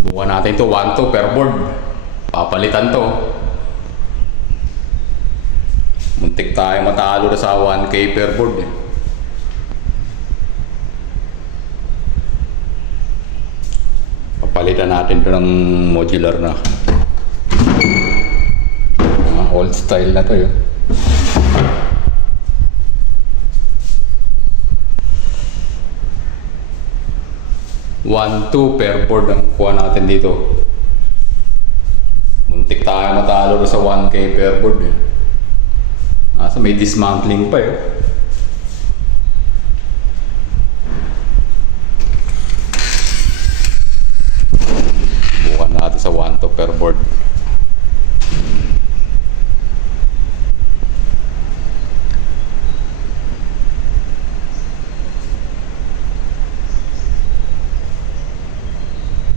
Subukan natin to 1-2 per board. Papalitan to. Muntik tayo matalo na sa 1K per board eh. Papalitan natin to ng modular na. Old style na to yun. $1-2 per board ang kuha natin dito. Muntik tayo matalo sa 1K per board eh. May dismantling pa eh. Bukan natin sa 1-2 per board.